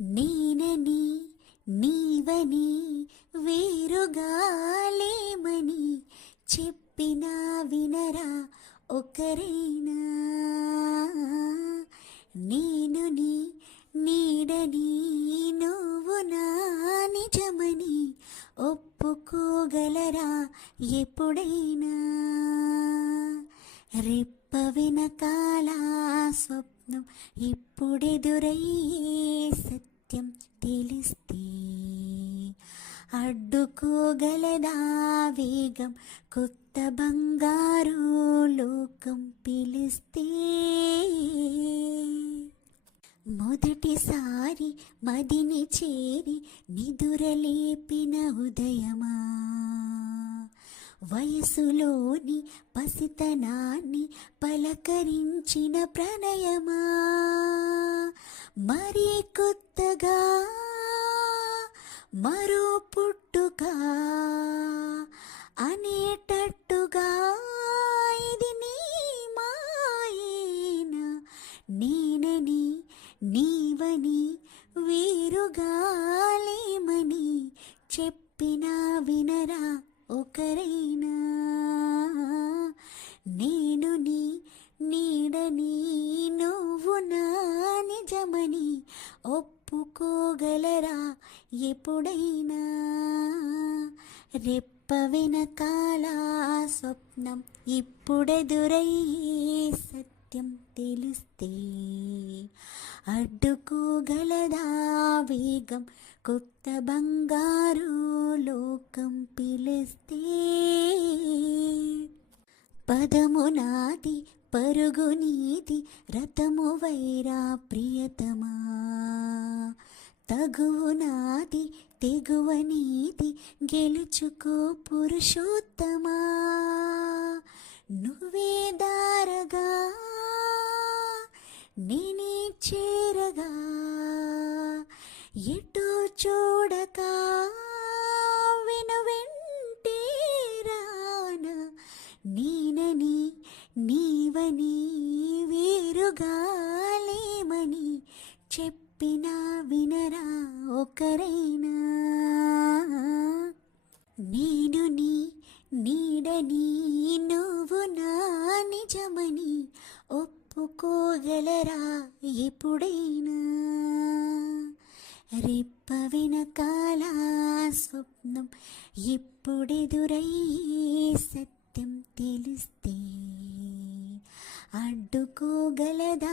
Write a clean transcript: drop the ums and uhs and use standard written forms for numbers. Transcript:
నేనని నీవని వేరుగా లేమని చెప్పినా వినరా ఒకరైనా. నేను నీ నీడని నువ్వు నా నిజమని ఒప్పుకోగలరా ఎప్పుడైనా. రెప్ప వెనకాల స్వప్నం ఇప్పుడెదురయ్యే సత్యం తెలిస్తే అడ్డుకోగలదా వేగం కొత్త బంగారు లోకం పిలిస్తే. మొదటిసారి మదిని చేరి నిదురలేపిన ఉదయమా, వయసులోని పసితనాన్ని పలకరించిన ప్రణయమా, మరీ కొత్తగా మరో పుట్టుక అనేటట్టుగా ఇది నీ మాయేనా. నేనని నీవని వేరుగా లేమని చెప్పినా వినరా ఒకరైనా. నేను నీ నీడని నువ్వు నా నిజమని ఒప్పుకోగలరా ఎప్పుడైనా. రెప్ప వెనకాల స్వప్నం ఇప్పుడెదురయ్యే సత్యం తెలిస్తే అడ్డుకోగలదా వేగం కొత్త బంగారు లోకం పిలిస్తే. పదము నాది పరుగు నీది రథము వైరా ప్రియతమా, తగువు నాది తెగువ నీది గెలుచుకో పురుషోత్తమా. నువ్వే దారగా నేనే చేరగా ఎటో చూడక వెనువెంటే రానా. నేనని నీవని వేరుగా లేమని చెప్పినా వినరా ఒకరైనా. నేను నీ నీడని నువ్వు నా నిజమని ఒప్పుకోగలరా ఎప్పుడైనా. రెప్ప వెనకాల స్వప్నం ఇప్పుడెదురయ్యే సత్యం తెలిస్తే అడ్డుకోగలదా